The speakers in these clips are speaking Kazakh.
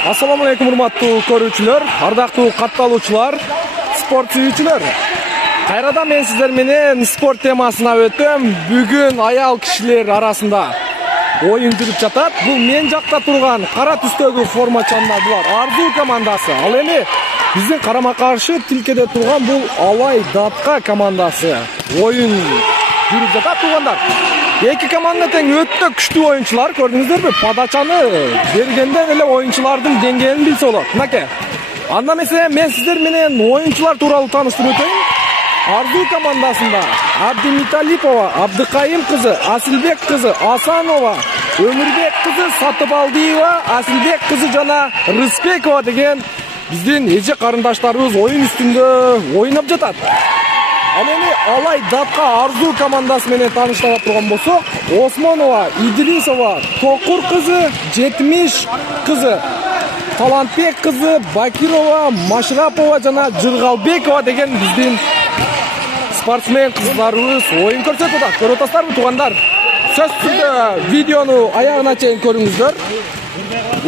Assalamu alaikum урматтуу көрүүчүлөр, ардактуу катталуучулар, спорт сүйүүчүлөр. Кайрадан мен сиздер менен спорт темасына өтөм. Бүгүн аял кишилер арасында оюн жүрүп жатат. Бул мен жакта турган кара түстөгү формачандар булар Арзуу командасы. Ал эми биздин карама каршы тилкеде турган бул Алай Датка командасы. Оюн жүрүп жатат туугандар. Эки команда тең өтө күчтүү оюнчулар, көрдүңүздөрбү? Подачаны бергенде эле оюнчулардын деңгээлин билсе болот. Мынакей. Анда эмесе мен сиздер менен оюнчулар тууралуу тааныштырып өтөйүн. Арзуу командасында Абдимиталипова, Абдыкайым кызы, Асилбек кызы, Асанова, Өмүрбек кызы, Сатыбалдиева, Асилбек кызы жана Рыспекова деген биздин эже карындаштарыбыз оюн үстүндө ойноп жатат. Ал эми Алай Датка Арзуу командасы менен тааныштырып турган болсок, Осмонова, Идрисова, Токур кызы, Жетимиш кызы, Талантбек кызы, Бакирова, Машрапова жана Жыргалбекова деген биздин спортсмен кызларыбыз оюн көрсөтүп атат. Көрүп атасыздарбы туугандар? Сөзсүздө видеону аягына чейин көрүңүздөр.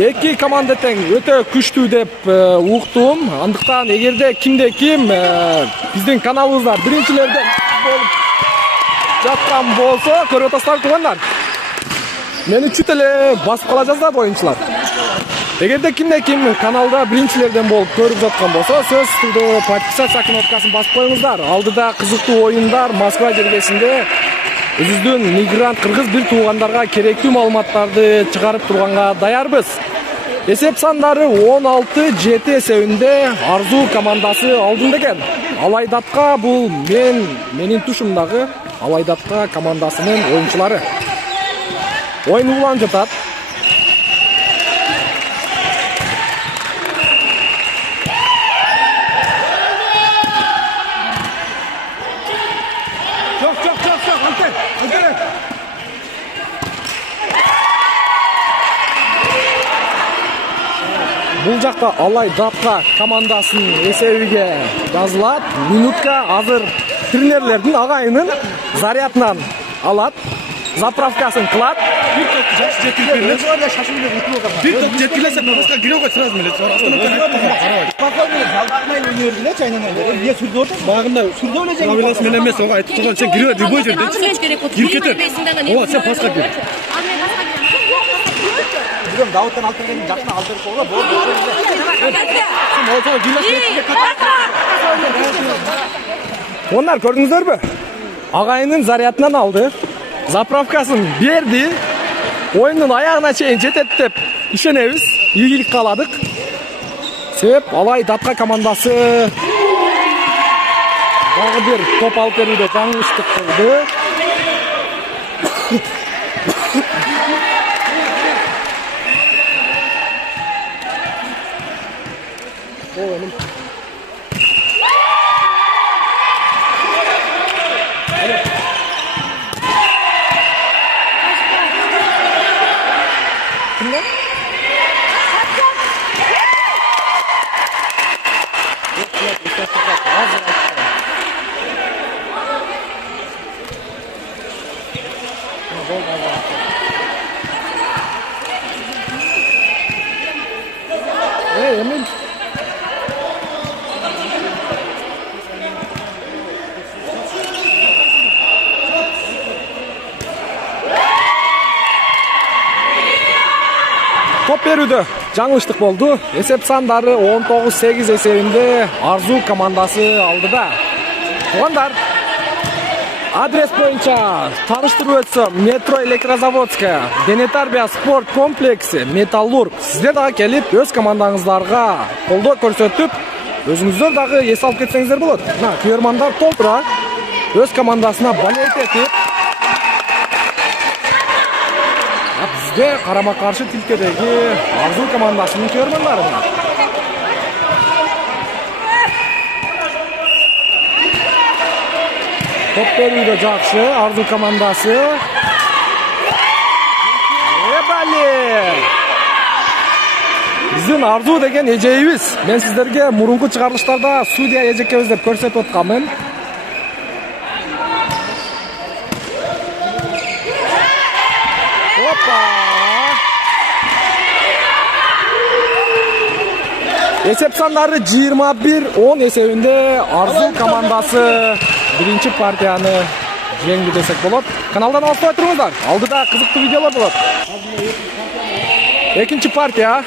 Эки команда тең өтө күчтүү деп уктум. Андыктан эгерде кимде ким биздин каналыбызда биринчилерден болуп жаткан болсо, көрүп атасыздарбы туугандар? Мени чүт эле басып кала жаздат оюнчулар. Эгерде кимде ким каналда биринчилерден болуп көрүп жаткан болсо, сөзсүздө подписаться кнопкасын басып коюңуздар. Алдыда кызыктуу оюндар Москва жергесинде өзүбүздүн мигрант кыргыз бир туугандарга керектүү маалыматтарды чыгарып турганга даярбыз. Эсеп сандары 16-7 эсебинде Арзуу командасы алдында экен. Алай Датка бул менин тушумдагы Алай Датка командасынын оюнчулары. Оюн уланып жатат. Бул жакта Алай Датка командасынын эсебиге жазылат. Минутка азыр тренерлердин агайынын зарядынан алат, заправкасын кылат. Bir top жеткилесе башка кирөөгө сразу мелет. Спокойно, алдырмай өнөрүнө чайнамай. Эмне сүрдө отур? Багында сүрдө эле жеңип. Табилас менен эмес, ага айтып турган сен кирөө любой жерде. Кирип кетет. Ооба, сен паска кир. Бүгүн Дауыттан алып келген жакына алдырып койгон болду. Onlar көрдүңүздөрбү? Агайынын зарядынан алды. Заправкасын берди. Оюндун аягына чейин жетет деп ишенебиз. Ийгилик кааладык. Себеп Алай Датка командасы дагы бир топ алып берүүдө жаңылыштык кылды. Emil. Топ берүүдө жаңылыштык болду. Эсеп сандары 19-8 эсебинде Арзуу командасы алдыда. Туугандар, адрес боюнча тааныштырып өтсөм, Метро Электрозаводская, Дене тарбия спорт комплекси, Металлург. Сиздер дагы келип өз командаңыздарга колдоо көрсөтүп, өзүңүздөр дагы эс алып кетсеңиздер болот. Мына күйөрмандар толтура өз командасына болеть этип, бизге карама каршы тилкедеги Арзуу командасынын күйөрмандары. Топ берүүдө жакшы Арзуу командасы. Биздин Арзуу деген эжейибиз. Мен сиздерге мурунку чыгарылыштарда судья эжекебиз деп көрсөтүп атканмын. Опа! Esep sandары 21-10 esebinde Arzu komandası birinci partiyаны жеңди desek болот. Kanaldan alışпай тұрыңыздар. Алдыда қызықты видеолар болады. Экинчи партия.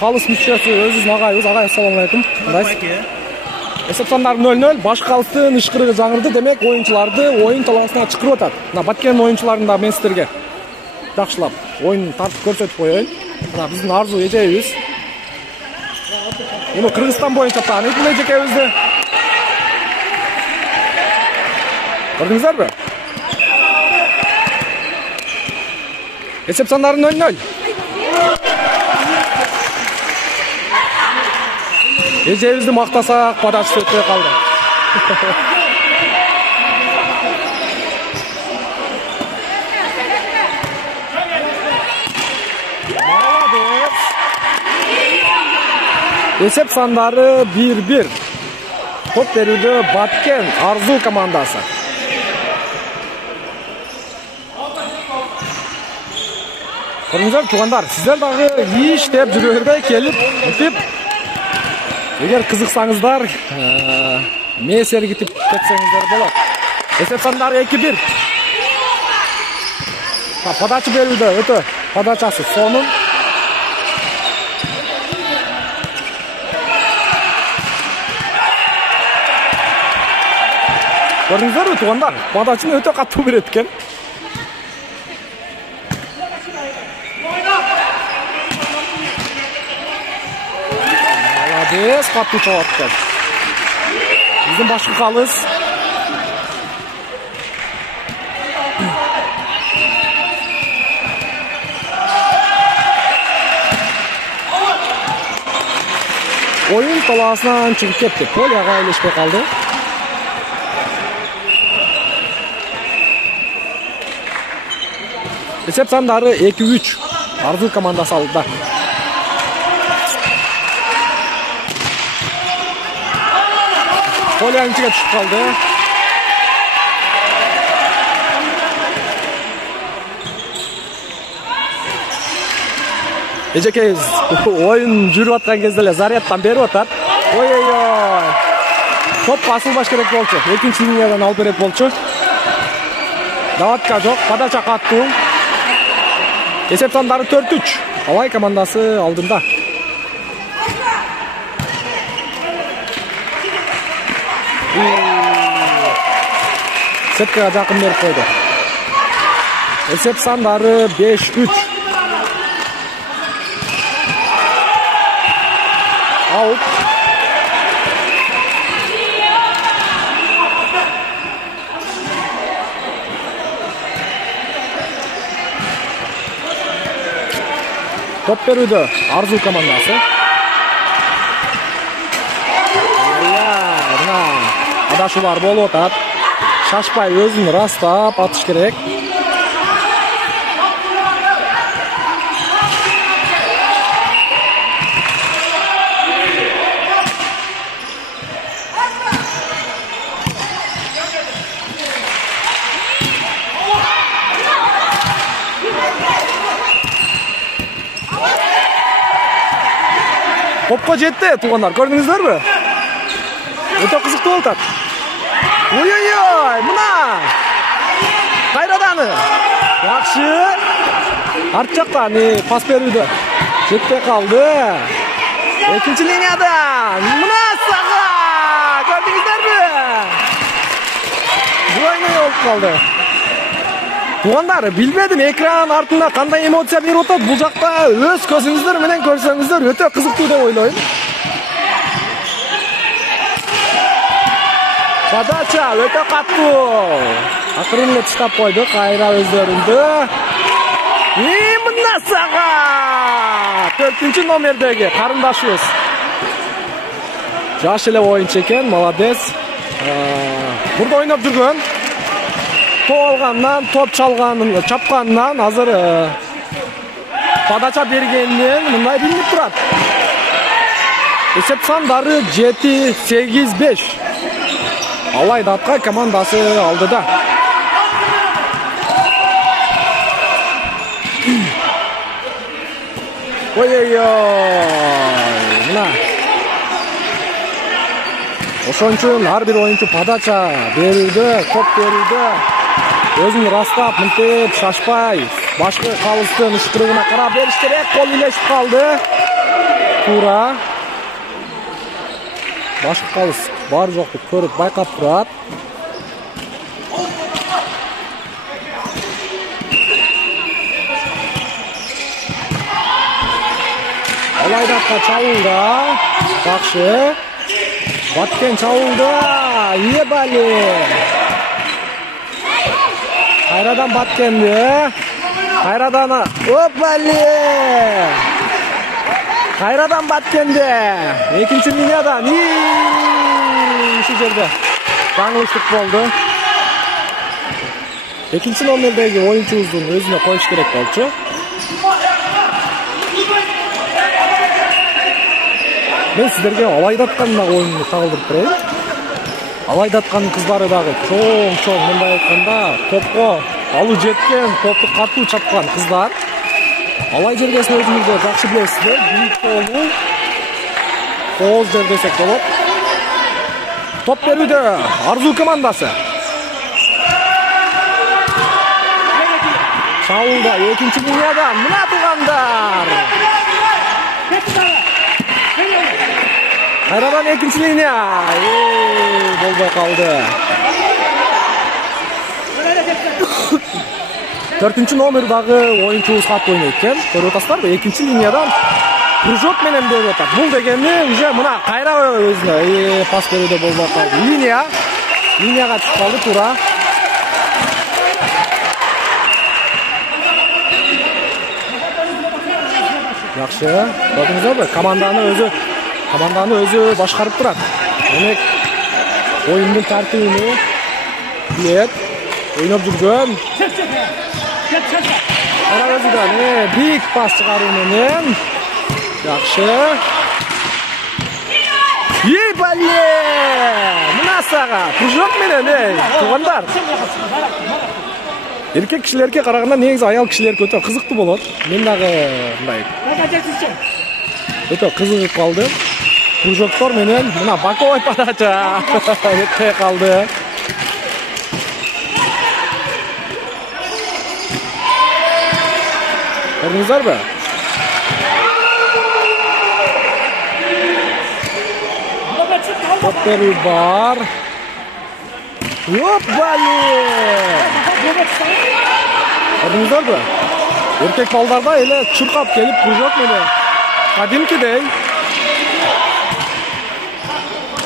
Қалыс мүшесі өзіңіздің ағайыңыз. Ағай, ассалаумағалейкум. Esep sandары 0-0. Баш қалыстың ышқырығы жаңырды. Демек, ойыншыларды ойын таласына чықырып атат. Мына Баткен ойыншыларын да мен сіздерге жақшылап ойын тартып көрсетіп қояйын. Мына біздің Арзу ежейбіз. Bunu Kırgızistan boyunca tanıyıp bilecek evimizde. Gördünüzler mi? Esep sandarının 0-0. Ecevizdi maqtasak, padaç ötmeye kaldı. Esep sandары 1-1. Top verildi Batken Arzu komandası. Көрдіңіздер, туғандар, сіздер дағы иштеп жүрерге келіп, өтіп, егер қызықсаңыздар, мен сергітіп кетсеңіздер болады. Esep sandары 2-1. Подача берілді, өті, подачасы сонын. Көрдіңіздер ме, туғандар? Подачаны өте қатты береді екен. Молодец, қатты жауапты. Біздің башқы қалыз. Ойын таласынан шығып кетті. Поляға айлешпей қалды. Esep sandары 2-3. Arzu komandası aldı. Polyanın içine düşüp kaldı. Ecekeyiz. Oyun жүріп atkan kezdеле зарядтан беріп атат. Ой-ой-ой. Top basılbaş gerek bolçu. Ekinci liniyadan al berek bolçu. Davatka жоқ. Подача каттуу. Esep sandары 4-3. Алай командасы алдында. Сеткаға жақын беріп қойды. Esep sandары 5-3. Out. Top berüldü Arzu komandası. Adашулар болуп атат. Шашпай өзүн растап атыш керек. Topқа жетті, туғандар, көрдіңіздер бі? Өте қызықты болды. Ой-ой-ой, мұна! Қайраданы! Жақшы! Арт жақтан пас беруді. Жетпей қалды. Екінші линиядан! Мұна саға! Көрдіңіздер бі? Бұлайны олып қалды. Туғандар, білмедім, экран артында қандай эмоция беріп отыр. Бұл жақта өз көзіңіздер менен көрсеңіздер өте қызықты деп ойлаймын. Подача өте қатты. Ақырында тастап қойды, қайра өздерінде. Мына саға! 4-ші номердегі қарындашымыз. Жаш эле ойыншы екен, молодец. Burada ойнап жүрген. Топ алғаннан, топ чапқаннан, азыр подача бергеннен мындай билинип турат. Esep sandары 7-8-5. Алайда Аткай командасы алдыда. Ой-ой-ой. Мына Ошон үчүн ар бир оюнчу подача берүүдө, топ берүүдө өзүн ырастап, мынтип шашпай, башкы калыстын ышкырыгына карап бериш керек. Кол илешип калды. Туура. Башкы калыс бар жокту көрүп байкап турат. Алайдатка чабуулда. Жакшы. Баткен чабуулда. Ебали. Кайрадан Баткенди. Кайрадан опали. Кайрадан Баткенди. Экинчи линиядан. Ушул жерде жаңылыштык болду. Экинчи номердеги оюнчубуздун өзүнө коюш керек болчу. Мен сиздерге алайдаткан оюнду тагылдырып берейин. Алайдаткан кыздары дагы чоң мындай айтканда топко алуу жеткен, топту катуу чапкан кыздар. Алай жергесин өзүңүздөр жакшы билесиздер. Бийик болуу, кооз жер десек болот. Топ берүүдө Арзуу командасы. Чабуулда экинчи линиядан мына туугандар. Кайрадан экинчи линия. Болбой калды. 4-нчү номердагы оюнчубуз кат ойнойт экен. Көрүп атасыздарбы? Экинчи линиядан кружок менен берип атат. Бул дегени уже мына кайра өзүнө пас берүүдө болбой калды. Линияга чыгып калды туура. Жакшы. Көрдүңүзбү? Команданы өзү башкарып турат. Демек оюндун тартибини билет. Ойноп жүргөн. Өзүдөн бийик пас чыгаруу менен. Жакшы. Ебали! Мына сага кружок менен, туугандар. Эркек кишилерге караганда негизи аял кишилерге өтө кызыктуу болот. Мен дагы мындай өтө кызыгып калдым. Кружоктор менен мына боковой подача өтпөй калды. Көрдүңүздөрбү? Топ берүү бар. Опали! Көрдүңүздөрбү? Эркек балдарда эле чуркап келип кружок менен кадимкидей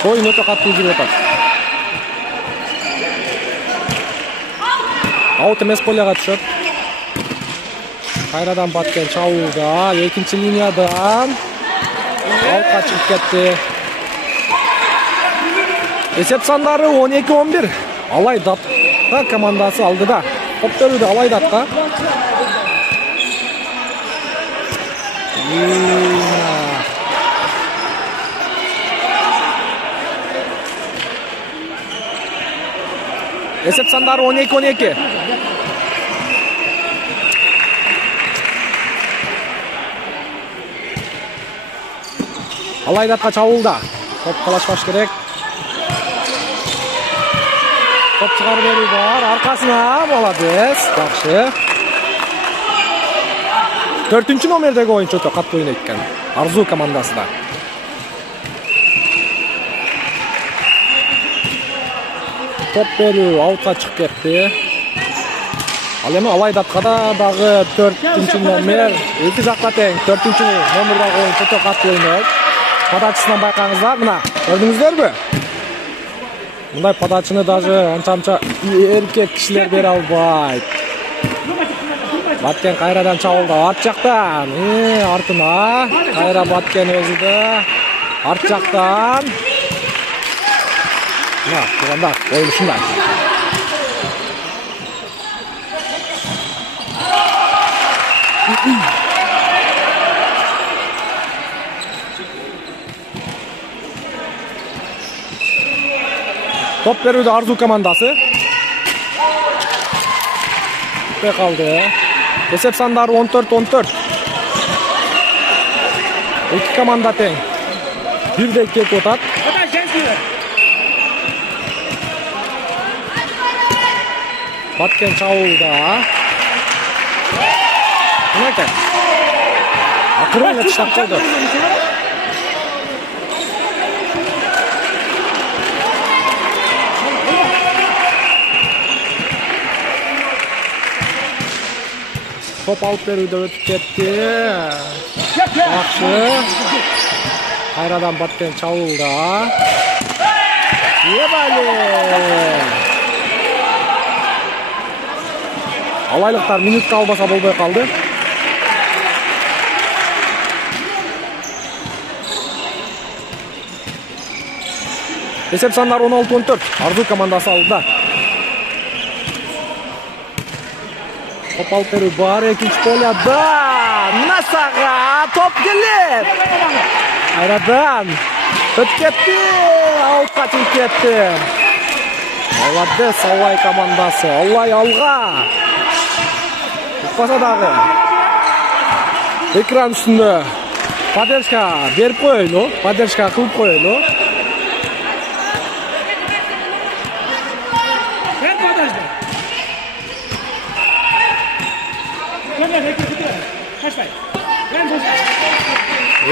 оюн өтө катуу жүрүп атат. Аут эмес полега түшөт. Кайрадан Баткен чабуулда, экинчи линиядан аутка чыгып кетти. Эсеп сандары 12-11. Алайдатка командасы алдыда. Топ берүүдө Алайдатка. Эсеп сандары 12-12. Алайдатка чабуулда. Топ талашпаш керек. Топ чыгарып берүү бар. Аркасына молодец. Жакшы. 4-нчү номердеги оюнчу өтө катуу ойнойт экен. Арзуу командасы да. Топ берүү аутка чыгып кетти. Ал эми Алайдаткада дагы 4-нчү номер, эки жакка тең 4-нчү номердагы оюнчу өтө катуу ойнойт. Подачасынан байкаңыздар, мына көрдүңүздөрбү? Мындай подачаны даже анча эркек кишилер бере албайт. Баткен кайрадан чабуулда арт жактан. Артына кайра Баткен өзү да арт жактан. Мына туугандар, оюн ушундай. Топ берүүдө Арзуу командасы. Өтпөй калды. Эсеп сандары 14-14. Эки команда тең. Бирдей кетип атат. Баткен чабууда. Мынакей. Акырын эле таштап койду. Топ алып берүүдө өтүп кетти. Жакшы. Кайрадан Баткен чабууда. Ебали. Алайлыктар минутка албаса болбой калды. Эсеп сандары 16-14. Арзу командасы алдыда. Топ алып берүү бар экинчи поляда. Насага топ келет. Кайрадан өтүп кетти. Аутка чыгып кетти. Молодец Алай командасы. Алай алга. Укпаса дагы. Экран үстүндө поддержка берип коелу. Поддержка кылып коелу.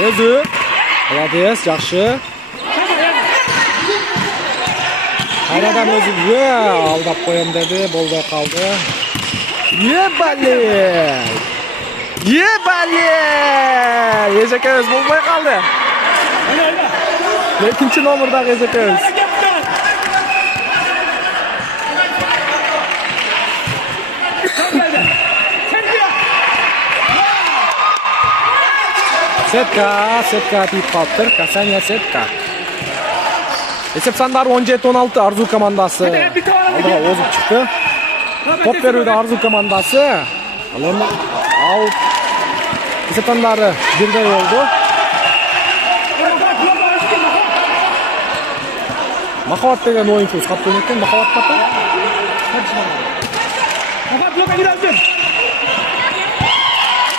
Өзү. Молодец, жакшы. Кайрадан өзү алдап коем деди, болбой калды. Ебали! Эжекебиз болбой калды. Экинчи номердагы эжекебиз. Сетка тип калыптыр. Касания сетка. Эсеп сандары 17-16 Арзу командасы. Алдыга озуп чыкты. Топ берүүдө Арзу командасы. Ал эсеп сандары бирдей болду. Махабат деген оюнчубуз каттын экен. Махабат катты.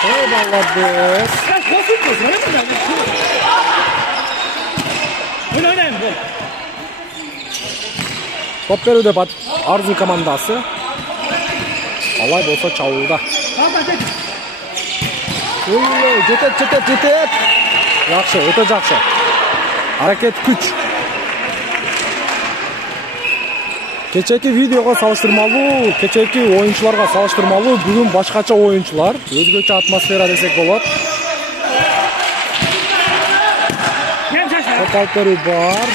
Молодец. Топ берүүдө Арзу командасы. Алай болсо чабууда. Жетет. Жакшы, өтө жакшы. Аракет күч. Кечеки видеого салыштырмалуу, кечеки оюнчуларга салыштырмалуу бүгүн башкача оюнчулар, өзгөчө атмосфера десек болот. Топ алып берүү бар.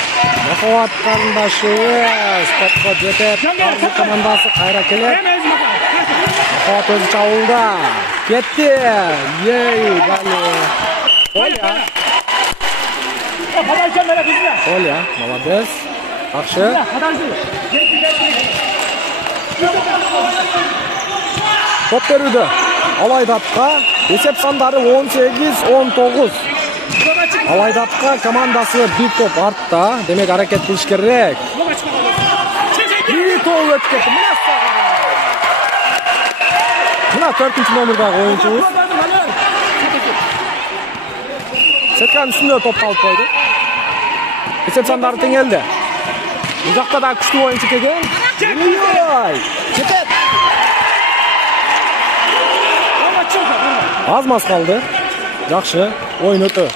Махабат карындашыбыз топко жетет. Арзу командасы кайра келет. Махабат өзү чабууда. Кетти. Бали. Оля, молодец. Жакшы. Топ берүүдө Алайдатка эсеп сандары 18-19. Алайдатка командасы бир топ артта. Демек аракет кылыш керек. Топ өтүп кетти. Мына 4-нчи номердагы оюнчубуз. Сетканын үстүндө топ калып койду. Эсеп сандары теңелди. Bu жақта да күшті ойыншы келген. Жетет. Аз-маз қалды. Жақшы. Ойын өтө.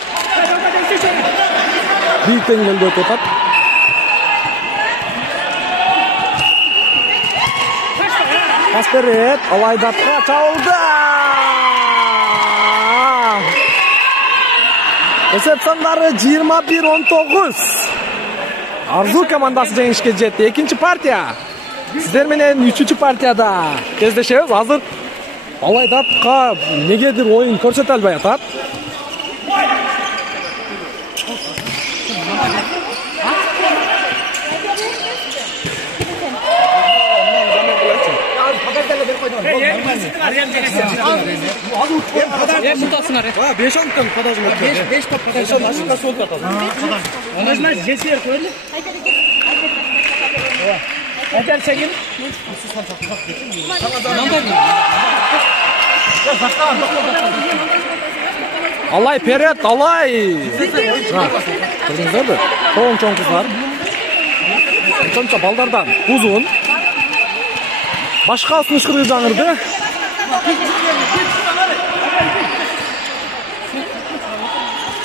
Бүйік деңгейде өтіп жатат. Пас берет. Алайдатқа чабылды. Эсеп сандары 21-19. Арзу командасы жеңишке жетти. Экинчи партия. Сиздер менен 3-чү партияда кездешебиз. Азыр Алайдатка негедир оюн көрсөтө албай атат. Алай перед, алай. Көрдүңүздөрбү? Чоң кыздар. Ошончо балдардан узун. Başka ışkırığı жаңырды.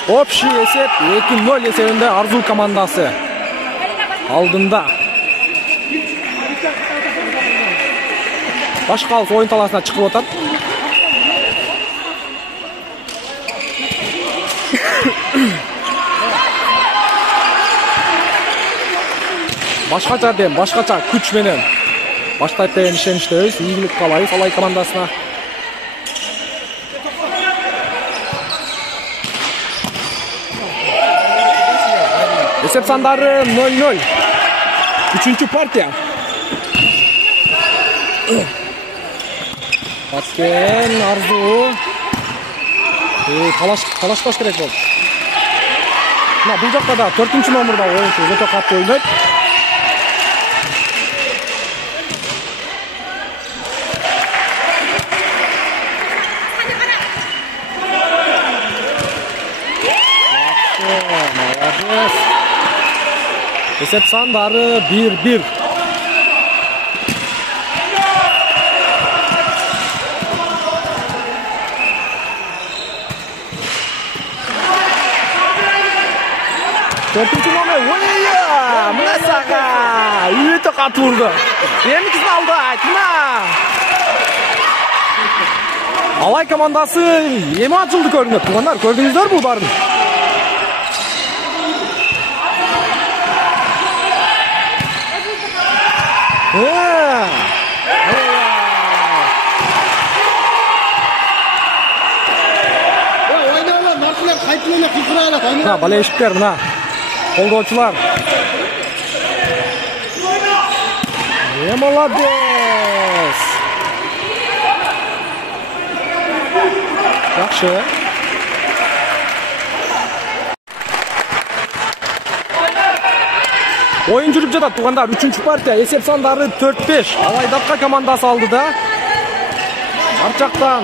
Общий esep 2-0 esebinde Arzu komandası aldığında. Başka oyun talasına çıkıp otar. Başkaça dem, başkaça güç menen. Başlayıp деген işенişteyiz. İyilik kalayız Алай komandasına. Esep sandarı 0-0. Üçüncü partiya. Atken Arzu. Talaşlaş gerek oldu. Bu жақта да 4-ші номерда oyuncu өте қатты ойнайды. Esep sandары 1-1. Dördüncü номер. Ойя! Мына саға! Өте қатты ұрды. Емікізін алды. Айтына! Алай командасы емі атылды көрініп. Туғандар, көрдіңіздер бұл барын? Болельщиктер, мына қолдаушылар. Молодец. Жақсы. Oyun жүріп жатат туғандар. 3-ші партия. Есеп сандары 4-5. Алай Датқа командасы алды да. Арт жақтан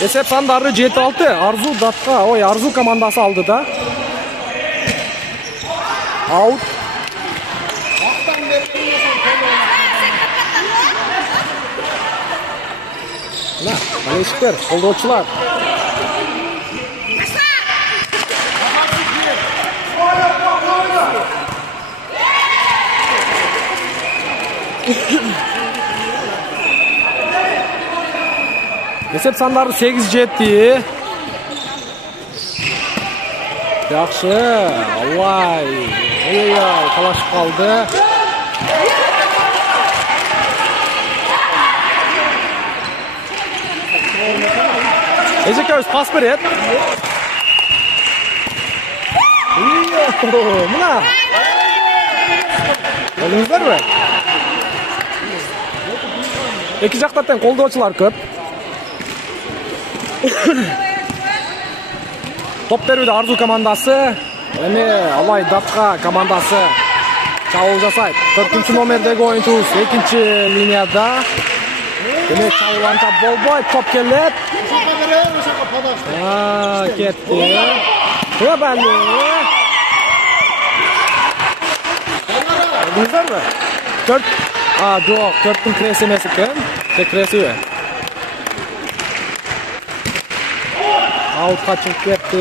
Esep sandары 7-6. Arzu Dатқа, Arzu komandası aldı da. Out. Mına, болельщиктер, қолдаушылар. Esep sandары 8-7. Жақсы. Алай. Ой-ой-ой, қалашып қалды. Ежекеуіз пас береді. Мына. Біліңіздер бе? Екі жақтардан қолдаушылар көп. Топ беруде Arzu komandası. Эми Алай Датқа командасы чабуыл жасайды. 4-ші номердегі ойыншыбыз 2-ші линияда. Демек чабууланса болбойт, топ келет. Кетти. Бәлі. Біліңіздер бе? 4. Жоқ, 4-тің кресі емес екен. Тек кресі бе? Аутқа шығып кетті.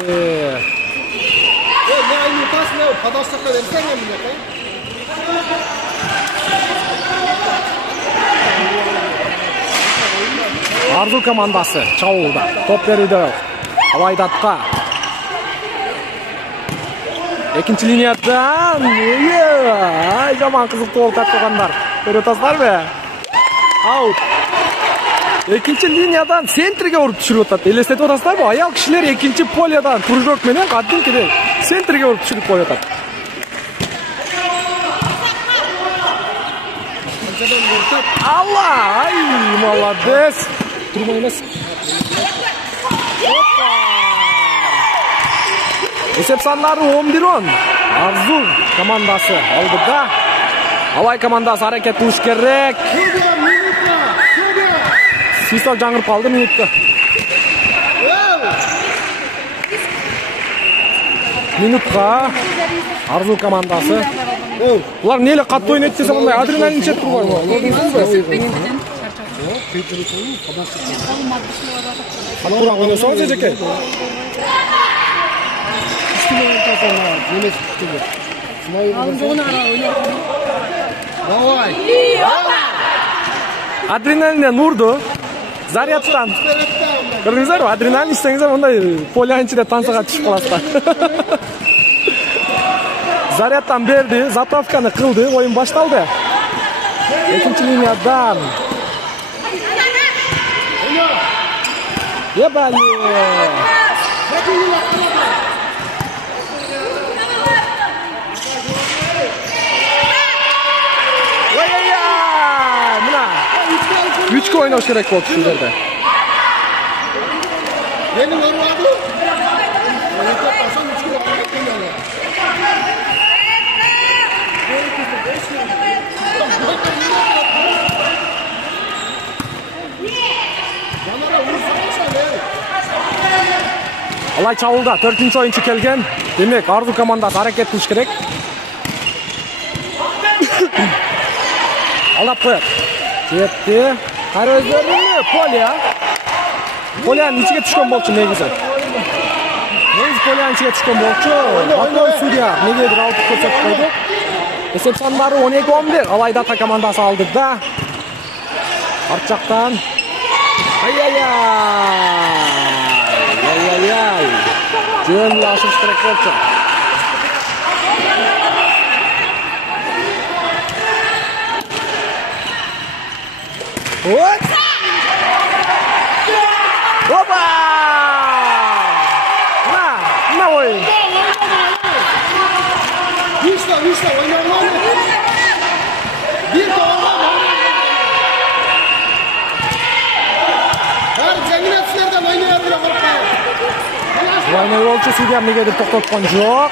Arzu komandası çabulda. Top berүүдө. Алайдатка. Экинчи линиядан жаман кызыктуу болуп калгандар. Көрүп атасыздарбы? Аут. Экинчи линиядан центрге уруп түшүрүп атат. Элестетип атасыздарбы? Аял кишилер экинчи полиядан кружок менен кадимкидей центрге уруп түшүрүп коюп атат. Алла! Ай, молодец. Турма эмес. Есеп сандары 11-10. Арзу командасы алдыда. Алай командасы аракет кылыш керек. Сисок жаңырып калды минутта. Минутка Арзу командасы. Булар неле катты ойнойт десе мындай адреналин чет турбайбы? Катуураак ойносоңуз эжеке. Адреналинден урду. Зарядтан. Көрдүңүздөр, адреналин ичсеңиздер мындай полянын ичинде тансага түшүп каласыздар. Зарядтан берди, заправканы кылды, оюн башталды. Экинчи линиядан. Ебали. Мына 3 ойнош керек болду сиздерде. Алай чабуулда 4-oyuncu келген. Демек, Арзу командасы аракет кылыш керек. Алдап коет. Жетти. Кайра өздөрүнү Полия. Полиянын ичиге түшкөн болчу негизи. Полиянын ичиге түшкөн болчу. Батон судья негедир алып көрсөтүп койду. Эсеп сандары 12-11. Алайдата командасы алдыда. Арт жактан. Ай-яй-яй. Жөн ашыш керек болчу. Вот! Опа! На ой! Вышла, ойнамай. Бир тоонга. Бар жеңилетсиздерден ойнай бер коркпой. Ойнай болчу судья негедир токтоткон жок.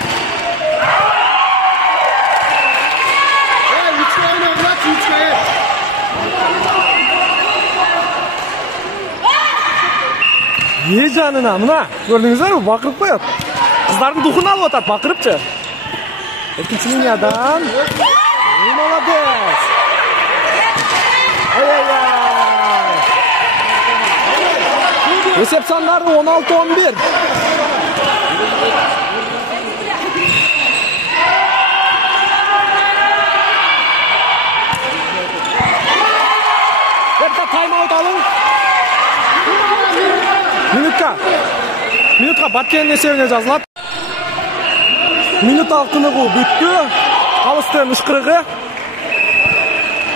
Не жанына, мына, көрдүңүздөр, бакырып коет. Кыздардын духун алып атат, бакырыпчы. Экинчи линиядан. Молодец. Ай-яй-яй. Эсеп сандары 16-11. Эрта тайм-аут алың. Минутка Баткенин эсебине жазылат. Минут алтыныгы бүттү. Калыстын ышкырыгы.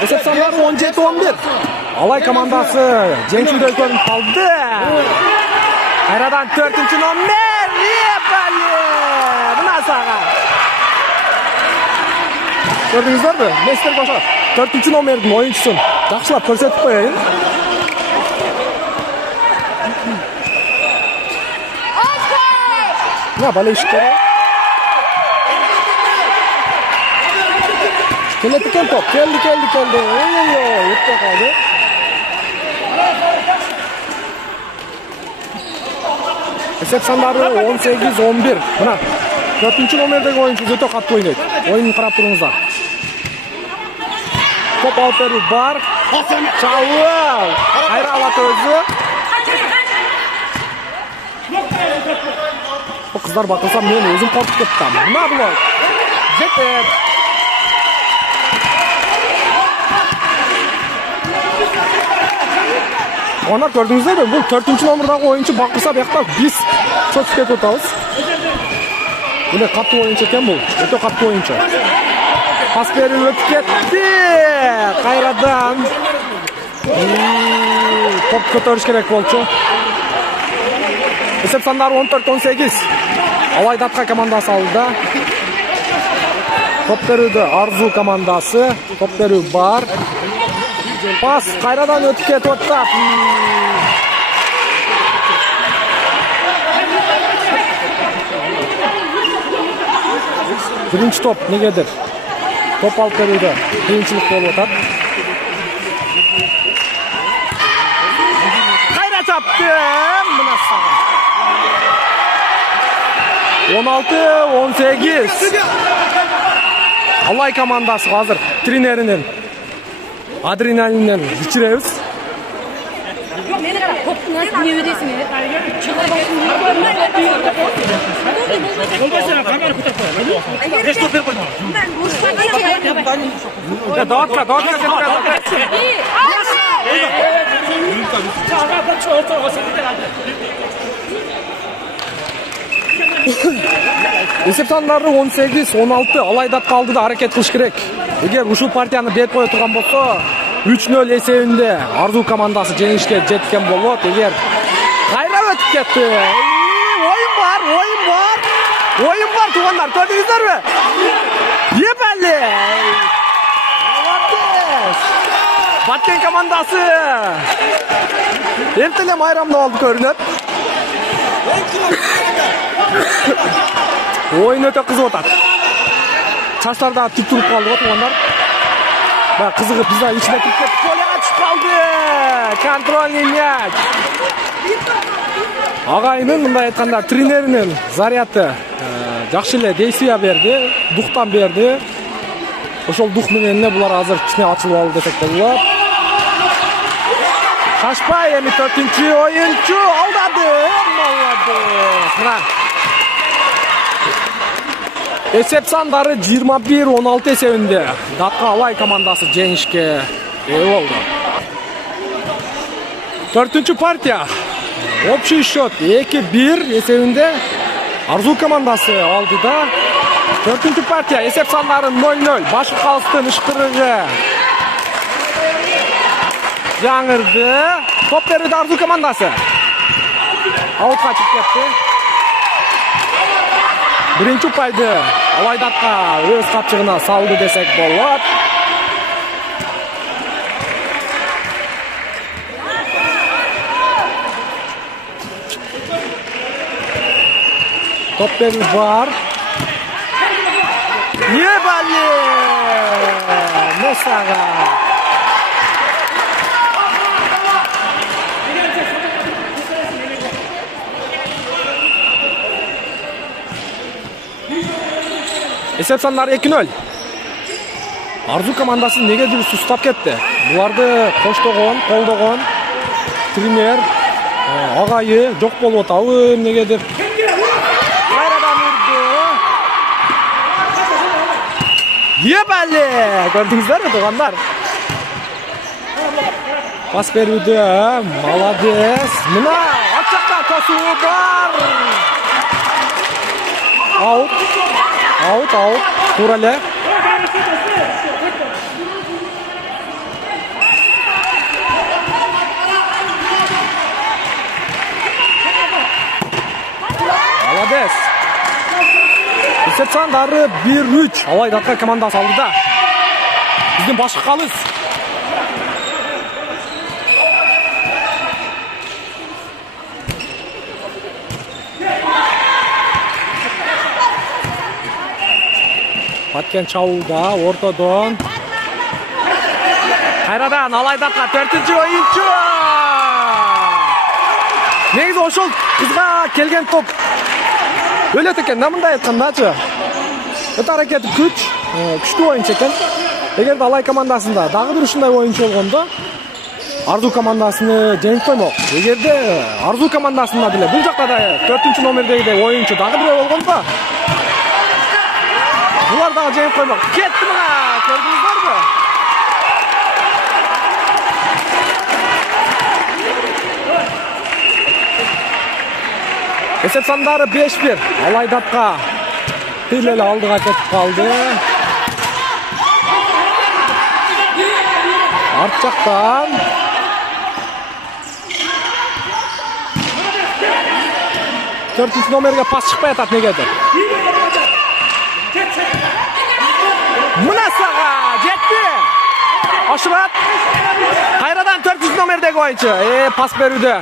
Эсеп сандары 17-11. Алай командасы жеңүүгө көрүнүп калды. Кайрадан 4-номер. Ебали! Мына сага. Көрдүңүздөрбү? Местер кошо 4-номердин оюнчусун жакшылап көрсөтүп коеюн. Ya balıştırı. Keletiken top. Geldi. Yuttu kaldı. Esep sandары 18-11. Buna 4-nomerdeki oyuncu öte katlı oynaydı. Oyunu qarap turumuzda. Top altları var. Çavul. Hayra avatı özü. Bu kızlar bakılsam men özüm korkup kettim. Nima bo'ladi? Jetib. Onlar gördünüzler mi? Bu 4. номердagi oyuncu bakırsa buyakta biz çöküp ketip atабыз. Bunda katlı oyuncu eкен bu. Öte katlı oyuncu. Pas berilip ötüp ketti. Kayradan. Top ko'tarish kerak bolчу. Esep sandары 14-18. Алайдатка командасы алды. Top berүүдө Arzu komandасы. Top berүү бар. Pas kayradan ötüp ketip atap. Birinchi top negadir? Top alıp berүүдө kıyınçılık bolуп атат. Kayra çaptı. Mına sağa. 16-18. Alay komandасы hazır trenerinin adrenalinden geçiremiz. Meni qara, to'pni ne berasing? Bo'lmasa kamera ko'tarib qo'yaman. Hech to'p berib qo'yma. Davatka. Esep sanları 18-16 Алайдатка алды da hareket kılış gerek. Eğer ушул partiyаны bet koya turgan bolsa 3-0 esebinde Arzu komandası жеңишке жеткен болот. Eğer kayra ötüp ketти. Oyun var tuğanlar. Gördünüzler mi? Yepelli. Batken komandası. Ertelem ayramda oldu görünüp. Oyun öte kızıp otar. Çaşlar daha tip durup kaldı tuğanlar. Bak kızıgıp biz daha içine tip ketip kolyaga çıkıp kaldı. Kontrolni мяч. Agayının mындай aytkанда trenerinin заряды жакшы эле действия берди, духтан берди. Ошол дух менен эле булар азыр кичине ачылып алды десек болот. Кашпай эми 4-чү оюнчу алдады. Молодец. Мына. Эсеп сандары 21-16 эсебинде Датка Алай командасы жеңишке ээ болду. 4-чү партия. Общий счет 2-1 esebinde Arzu komandası aldı da 4. partiya esep sanları 0-0 başı kalsın ışkırıcı жаңырды top berdi Arzu komandası out'a çıkıp ketти. Birinci paydı Алайдатка öz kapçığına saldı desek bolot. Top berүү бар. Ебали! Месага. Esep sanları 2-0. Arzu komandası негедир сустап кетти. Буларды коштогон, колдогон тренер агайы жок болуп атабы негедир. Yebelli! Gördünüzler mi doğanlar? Pas berүүдө молодец. Mına açıkta tosuğu var. Out. Turale. Молодец. Esep sandары 1-3 Алайдатка командасы алды да. Биздин башкы калыс. Баткен чабууда ортодон. Кайрадан Алайдатка 4-чү оюнчу. Негизи ошол кызга келген топ öyle eкен, namınday aytkandачы. Öte hareketi күчтүү oyuncu eкен. Эгер Алай командасында дагы бир ушундай oyuncu болгондо, Arzu komandasını жеңип коймок. Эгерде Arzu komandasында деле бул жакта да 4-чү номердеги oyuncu дагы бирөө болгондо, булар дагы жеңип коймок. Кетти мына, көрдүңүздөрбү? Esep sandары 5-1. Алайдатқа тилелі алдыға кетіп қалды. Арт жақтан. Төртінші номерге пас шықпай атады негедір. Мына саға жетті. Ашырат. Қайрадан 400 номердегі ойыншы. Пас беруді.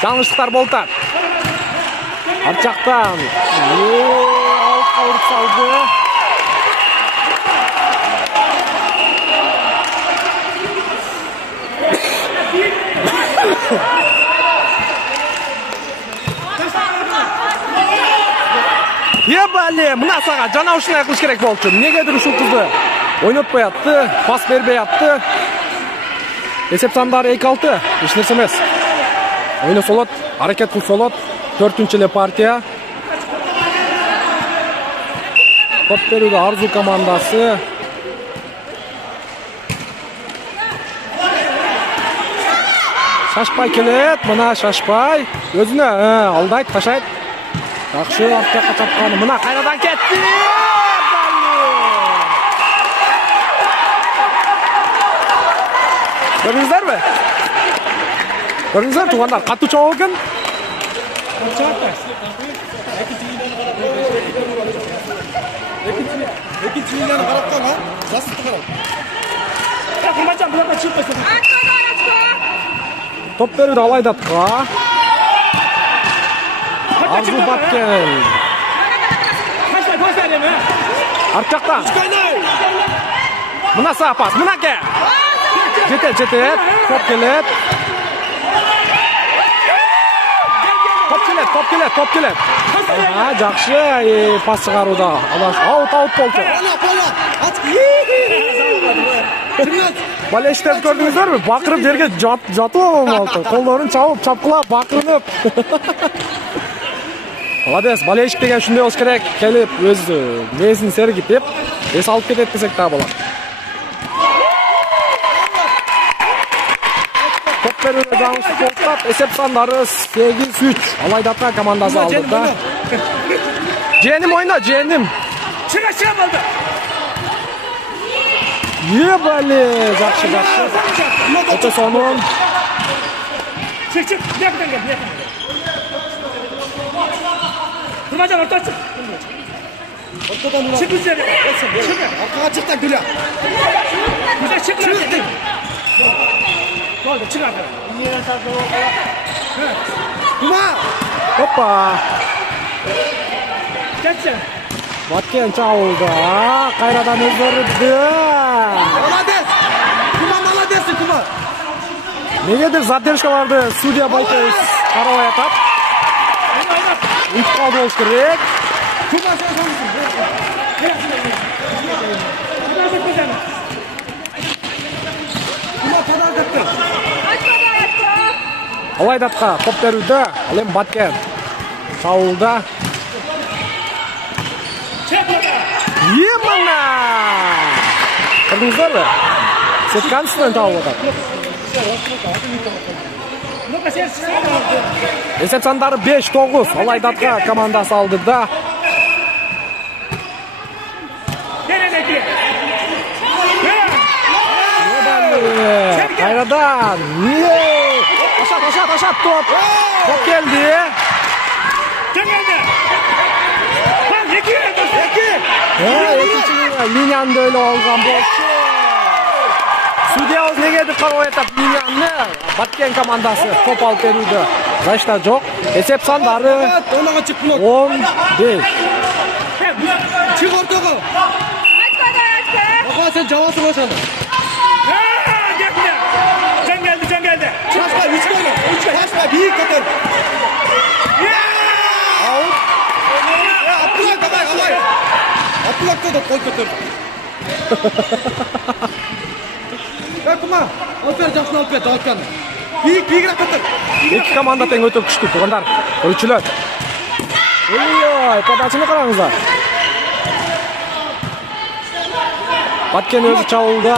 Жаңылыштықтар болтады. Арт жақтан. Алып қауырып салды. Ебәле, мына саға жана ушундай кылыш керек болчу. Негедир ушул кызды ойнотпой атты, пас бербей атты. Эсеп сандары 2-6, эч нерсе эмес. Ойно солот, аракет кылып солот. 4-эле партия. Топ берүүдө Арзу командасы. Шашпай келет, мына Шашпай. Өзүнө алдайт, ташайт. Жакшы арт жакка чапканы. Мына кайрадан кетти. Көрдүңүздөрбү? Көрдүңүздөр, туугандар, катуу чогуу экен. Экинчи линияны карап кал, жасытты карап. Кырмачан буларга чыгып койсо. Топ берүүдө Алайдатка. Арзу Баткен. Арт жактан. Мына сапас, мына ке. Жетет. Топ келет. Топ келет. Жакшы пас чыгарууда. Аут болчу. Балештеп көрдүңүздөрбү? Бакырып жерге жатып алды. Колдорун чапкылап, бакырынып. Молодец, болельщик деген ушундай болуш керек. Келип өз мезин сергитип, эс алып кетет десек да болот. Топ берүүдө жаңылыштык болуп, эсеп сандары 8-3. Алайдатка командасы алды да. Жээним ойно, жээним. Чыга болду. Ебали, жакшы. Өтө сонун. Чык, бияктан кел. Кырмачан орто чык. Ортодон мына. Чык үзүрү. Чык. Аркага чык да күлө. Мына чык. Болду, чык ага. Кума. Опа. Кетчи. Баткен чабылды. Кайрадан өздөрүдү. Молодец. Кума. Негедир задержкаларды судья байкай карабай атат. Интикал болуш керек. Кума падалдатты. Алайдатка топ берүүдө ал эми Баткен чабылды. Емана! Көрдүңүздөрбү? Сеткансынан табып атат. Эсеп сандары 5-9. Алайдатка командасы алды да. Кайрадан. Ашат топ. Топ келди. Экинчи линияны өлө алган болчу. Судьябыз негеди карабай атат линияны. Баткен командасы топ алып берүүдө зашта жок. Эсеп сандары 10-5. Чык ортого. Ага сен жабасың ошону. Жан келди. Чашпа, чашпа, бийик көтөр. Атлакта да кол көтөр. Кума, алпер жаксын алып кет, алкан. Бийик көтөр. Эки команда тең өтө күчтүү туугандар. Көрүүчүлөр. Ой, подачаны караңыздар. Баткен өзү чабылды.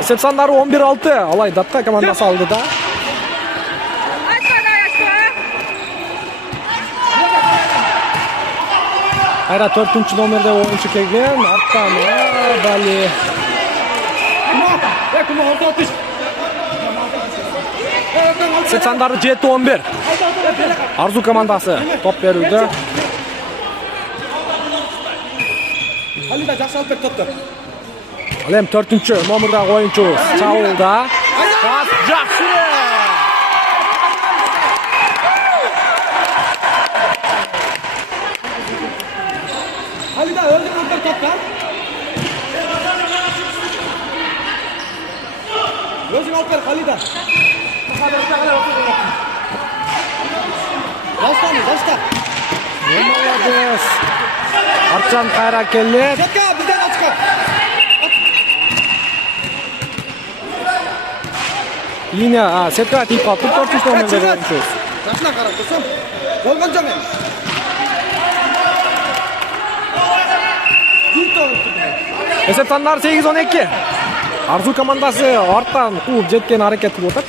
Esep sandары 11-6. Алай датқа командасы алды да. Айра 4-ші номерде ойыншы келген. Арттан Бали. Esep sandары 7-11. Арзу командасы топ беруді. Халида жақсы алып бер топты. Ал эми 4-ші номердегі ойыншы чабуылда. Пас жақсы. Халида өзің алып бер топты. Өзің алып бер Халида. Жаста. Молодец. Арчан кайра келет. Сетка, бізден açık. Линия, сетка тип калды. 4-ші номердегі ойыншы. Жақсына қарап тұрсам. Болған жаңа. Esep sandары 8-12. Арзу командасы арттан кууп жеткен аракет кылып отыр.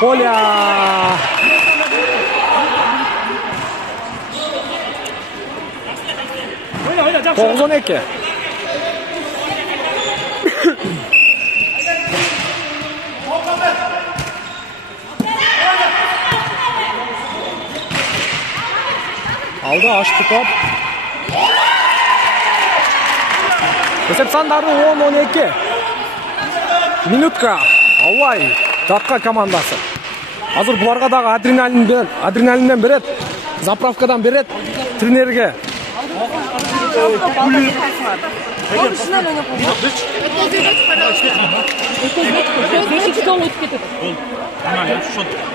Поля. Oyna, жақсы. 9-12. Aldı, açtı top. Esep sandары 10-12. Минутка. Алай, датқа командасы. Азыр бұларға дағы адреналинден берет. Заправкадан берет тренерге.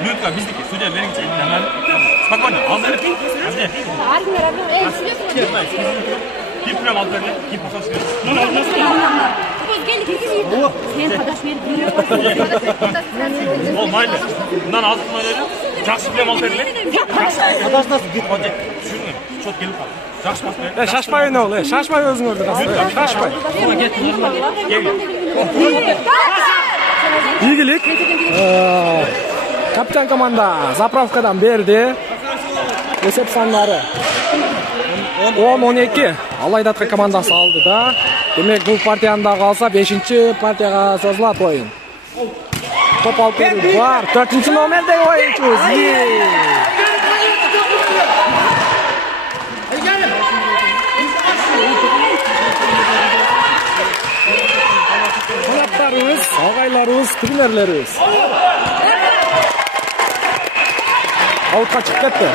Минутка биздики, судья беріңізші. Спокойно, алып беріп. Кип прям алып берді. Кип қосасы берді. Ол майлы. Мынаны азық майлайды. Жақсы прям алып берді. Түсіріңіз, шот келіп қалды. Жақсы бас берді. Шашпай ойна ол, шашпай өзің өрді. Шашпай. Игілік. Капитан команда заправкадан берді. Esep sandары 10-12. Алай датқа командасы алды да. Демек бұл партияны қалса 5-ші партияға созылады ойын. Топ алып беру бар. 4-ші номердегі ойыншы. Қонақтарымыз, ағайларымыз, тренерлеріміз. Аутқа шығып кетті.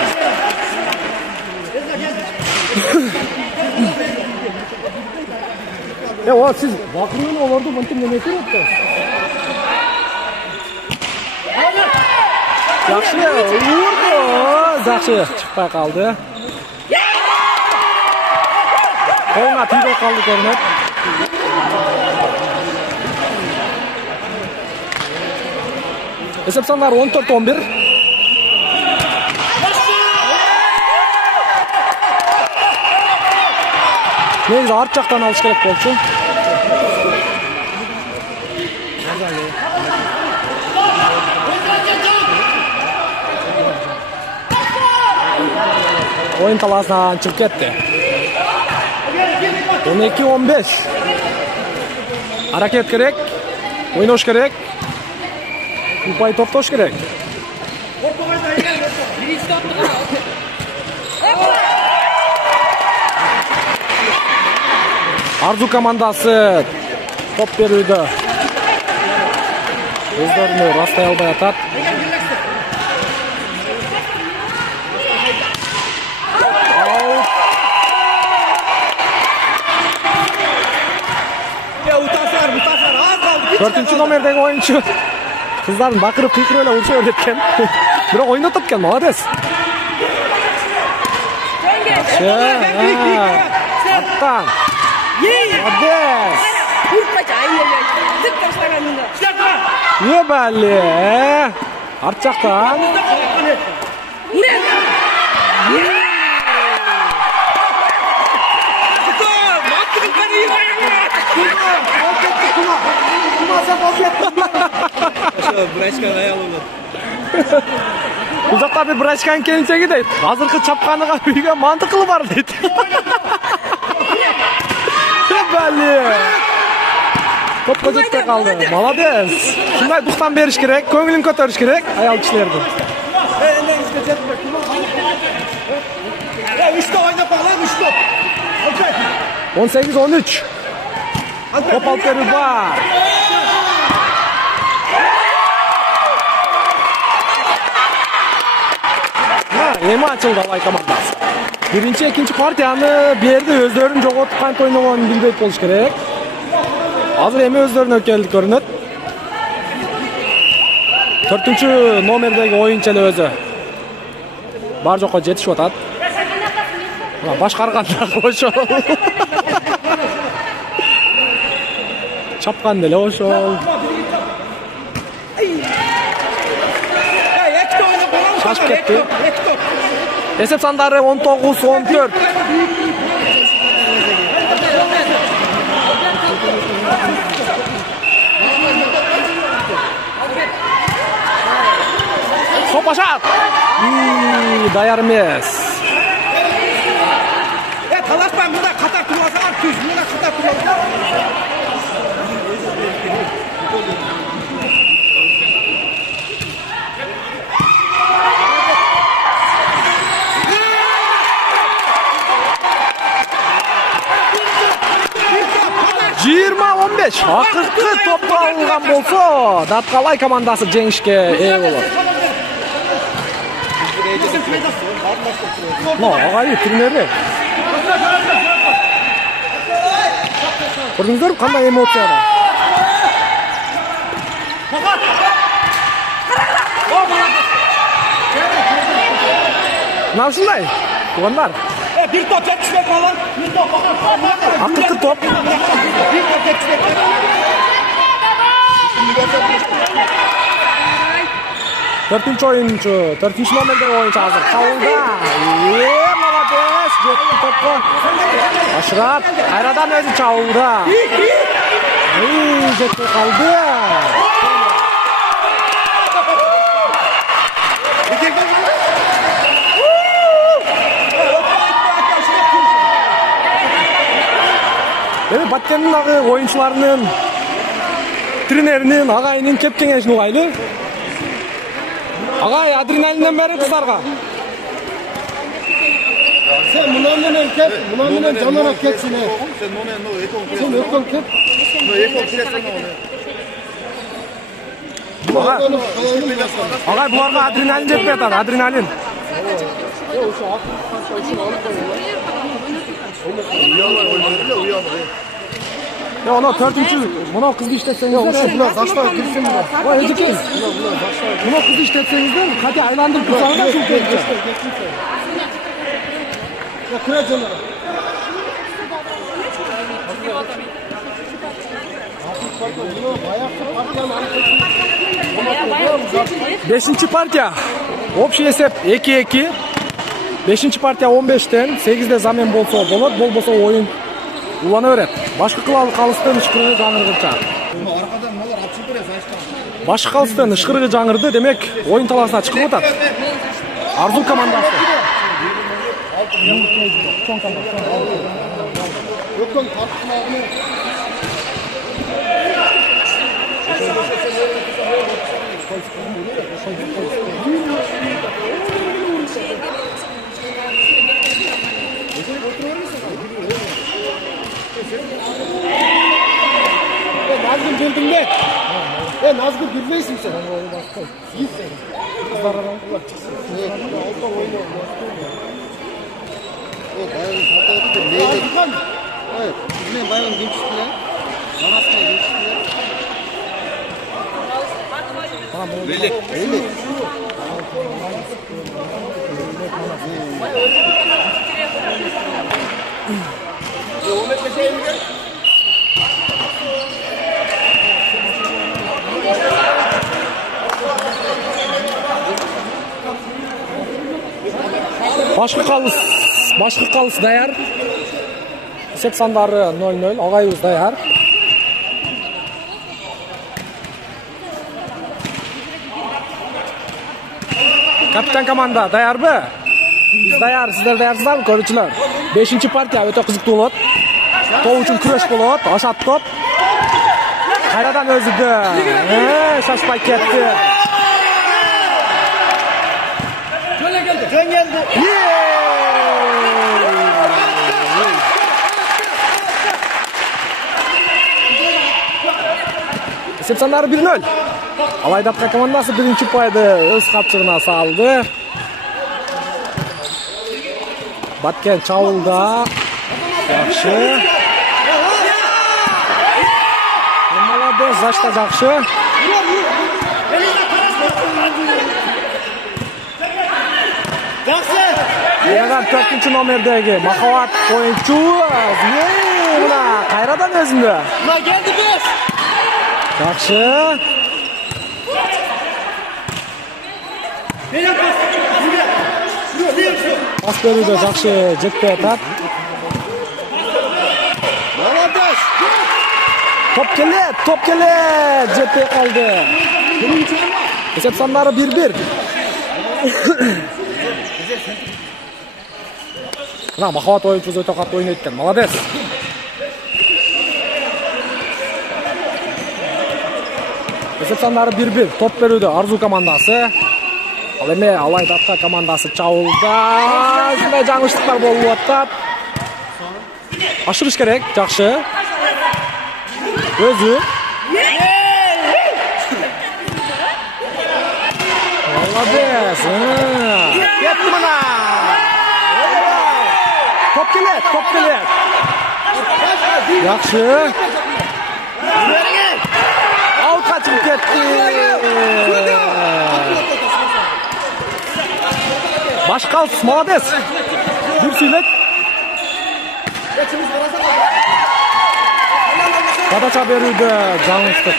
О, сіз бақырмен оларды бұнтым неме көріпті? Жақшы, ұрды. Жақшы, шықпай қалды. Қолына түйбей қалды көрініп. Esep sandары 14-11. Негізі арт жақтан алыш керек болшы. Oyun talasынан шығып кетті. 12-15. Hareket керек. Ойнауш керек. Ұпай топтош керек. Арзу командасы топ беруді өздеріне растай албай атады. Төртінші номердегі ойыншы қыздарын бақырып қиқыр өйлі ұршы өрлеткен. Бірақ ойын отыпкен, молодец. Аттан. Молодец. Не бәлі. Арт жақтан. Брачка аялы. Бұл жақта бір брачканың келіншегі дейді. Қазіргі чапқаныға үйге мантықылы бар дейді. Бәле. Топқа жетпей қалды. Молодец. Шындай дұқтан беріш керек, көңілін көтеріш керек аял кішілерді. 18-13. Топ алып беру бар. Ема açıldı Алай командасы. Birinci, ikinci partiyаны берді, өздерін жоғотып қант ойнағанын білбейт болуш керек. Азыр эми өздеріне келді көрінет. 4-чү номердегі ойынчы эле өзі. Бар жоққа жетишип атат. Башкарганда ошол. Чапкан деле ошол. Шашып кетти. Esep sandары 19-14. Sopaşat. Dayar емес. Талашпай, мында қатар тұрмасаңар, түз, мында қатар тұрмасаңар. Ақырқы топқа алынған болса, Датқалай командасы жеңішке ие болады. Ағайы тренері. Көрдіңіздер қандай эмоцияда? Насындай? Туғандар? Bir top yetişmek olan, bir top. Ақырқы топ. Bir top yetişmek olan. 4-чү oyuncu, 4-чү номердегі oyuncu hazır. Қалуда. Молодец, жетті топқа. Ашырап, қайрадан өзі чауылда. Жетті қалды. Баткеннің ойыншыларының, тренерінің, ағайының кеп кеңесін ұғайлы. Ағай, адреналинден бәрі қыздарға. Sen bunlarla kep, bunlarla canlara kepsin. Sen öpken kep. Ағай, бұларға адреналин деп берді, адреналин. Ya ona 4-cü, buna kızı işletseniz de. Başlar girsin mi? O edeceğiz. Buna kızı işletseniz de, hadi aylandırıp kızarda çok edeceğiz. Ya kıra canlara. Beşinci partiya. Общий esep 2-2. 5-ci partiya 15'ten 8'de zamen bolsa болады, bol bolsa oyun улана берет. Башкы калыстын ышкырыгы жаңыргыча. Башкы калыстын ышкырыгы жаңырды, демек oyun таласына чыгып атат. Арзул командасы. Nazgül güldün de. Nazgül gülmeysin sen. Yiğit sen. Kızlara Allah çıksın. Bayanın patladı da neydi? Evet. Bizden bayanın gençlikler. Anasına gençlikler. Öyle. Öyle. Башкы калыс даяр. Есеп сандары 0-0, ағайыбыз даяр. Kapitan komanda daярбы? Biz dayar, sizler dayarsızlarmı көрүүчүлөр? 5-partiya өтө кызыктуу болот. Топ үчүн күрөш болот, ашат топ. Кайрадан өзүдө. Шашпай кетти. Жөн келди. Есеп сандары 1-0. Алайда Атка командасы биринчи пайды өз капчыгына салды. Баткен чабуулда. Жакшы. Молодец, зашта жакшы. Жақсы. Кайрадан 4-номердеги Махабат оюнчу. Мына кайрадан өзүндө. Мына келди біз. Жакшы. Пас берүүдө жакшы жетпей атат. Молодец. Топ келет, жетпей калды. Есеп сандары 1-1. Мына Махабат оюнчусу өтө катуу ойнойт экен. Молодец. Есеп сандары 1-1. Топ берүүдө Арзу командасы. Ал эми Алайда Атка командасы чабуулда. Ушундай жаңылыштыктар болуп атат. Ашырыш керек, жакшы. Өзү. Молодец. Кетти мына. Топ келет. Жакшы. Аутка чыгып кетти. Башкалс, молодец. Бир сүйлөк. Подача берүүдө жаңылыштык.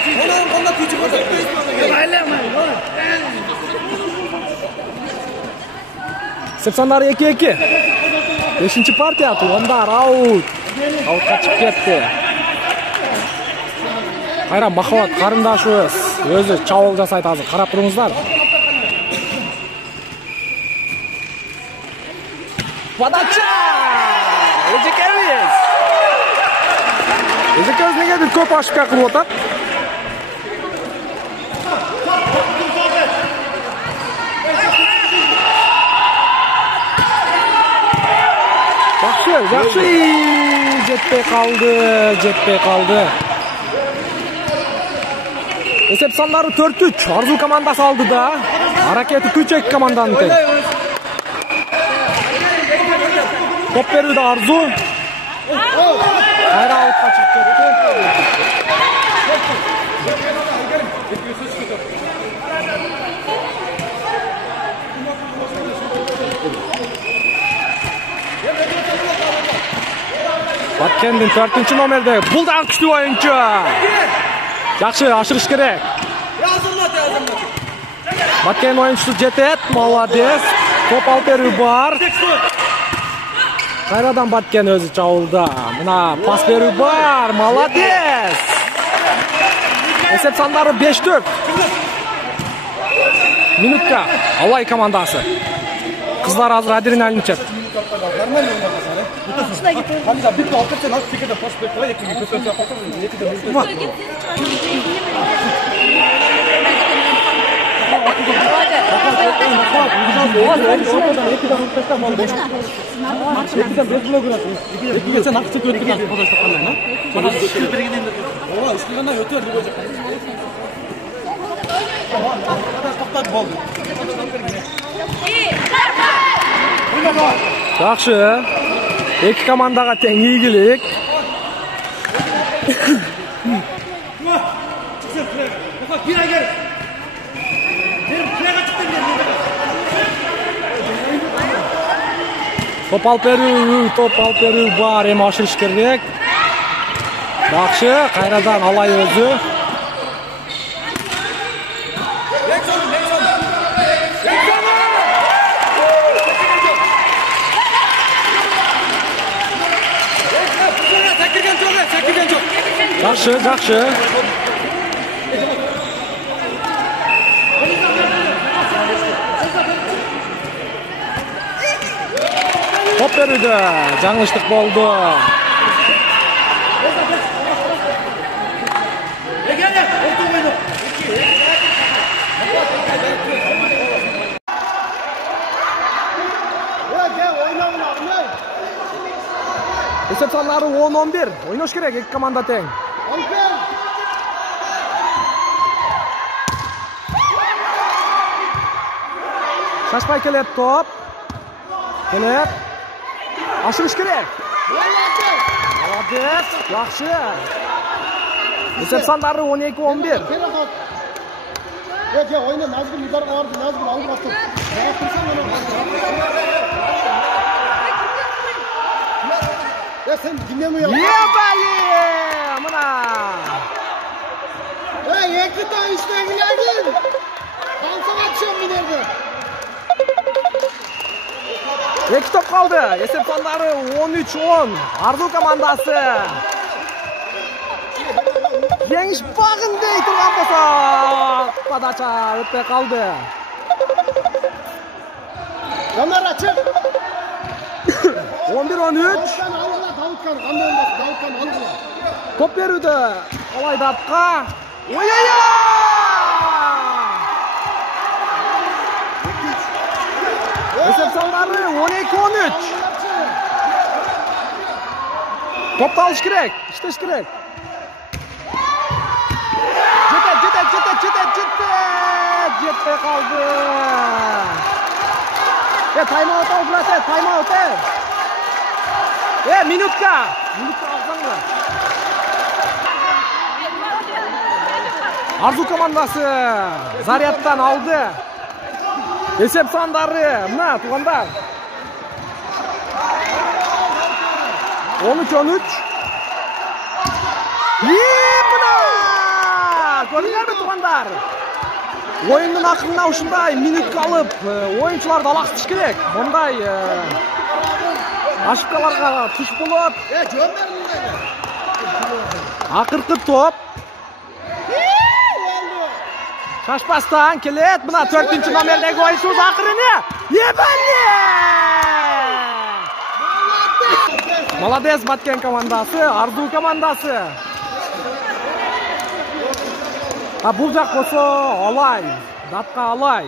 Сепсандар 2-2. 5-партия туугандар аутка чыгып кетти. Кайра Махабат карындашыбыз өзү чабуул жасайт азыр. Карап туруңуздар. Подача! Эжекебиз негедир көп ашыкка кылып атат. Жакшы. Жетпей калды. Есеп сандары 4-3. Арзу командасы алды да. Аракети күчек команданыкы. Топ берүүдө Арзу. Кайра аутка чыгып кетти. Баткендин 4-номерде. Бул да күчтүү оюнчу. Жакшы, ашырыш керек. Баткен оюнчусу жетет. Молодец. Топ алып берүү бар. Кайрадан Баткен өзү чабуулда. Мына пас берүү бар. Молодец. Есеп сандары 5-4. Минутка Алай командасы. Кыздар азыр адреналинчет. Жақшы. Эки командага тең ийгилик. Топ алып берүү бар, эми ашырыш керек. Жақшы, кайрадан Алай өзү. Жақшы. берүүдө жаңылыштык болду. Есеп санары 10-11. Ойнош керек, екі команда тең. Шашпай келет топ. Келет. Ашырыш керек. Молодец. Яхшы. Есеп санары 12-11. Ойна Назгүл Мидарға барды, Назгүл алып атып. Sen dinlemiyor. Ебали! Мына. Екі та üstüne gülerdim. Dansana atışım binerdi. Екі топ қалды. Есеп санары 13-10. Арду командасы. Жеңіш бағын дей тұрған болса. Подача өтпей қалды. Жанар açık. 11-13. Davutkan algıla. Топ беруді. Олайдатқа. Ой-ой-ой! Есеп санары 12-13. Топты алыш керек. Іштеш керек. Жетпей қалды. Тайм-аут ал, брат, тайм-аут. Минутка алсаң ба. Арду командасы зарядтан алды. Есеп сандары, мына туғандар. 13-13. Мына! Көріңдер бе туғандар? Ойынның ақырына ұшындай минутка алып, ойыншыларды алақсытыш керек. Бұндай ошибкаларға түш болып. Ақырқы топ. Шашпастан келет. Мына 4-ші номердегі ойыншымыз ақырыны. Ебәлі! Молодец Баткен командасы, Арду командасы. Бұл жақ болса Алай. Датқа Алай.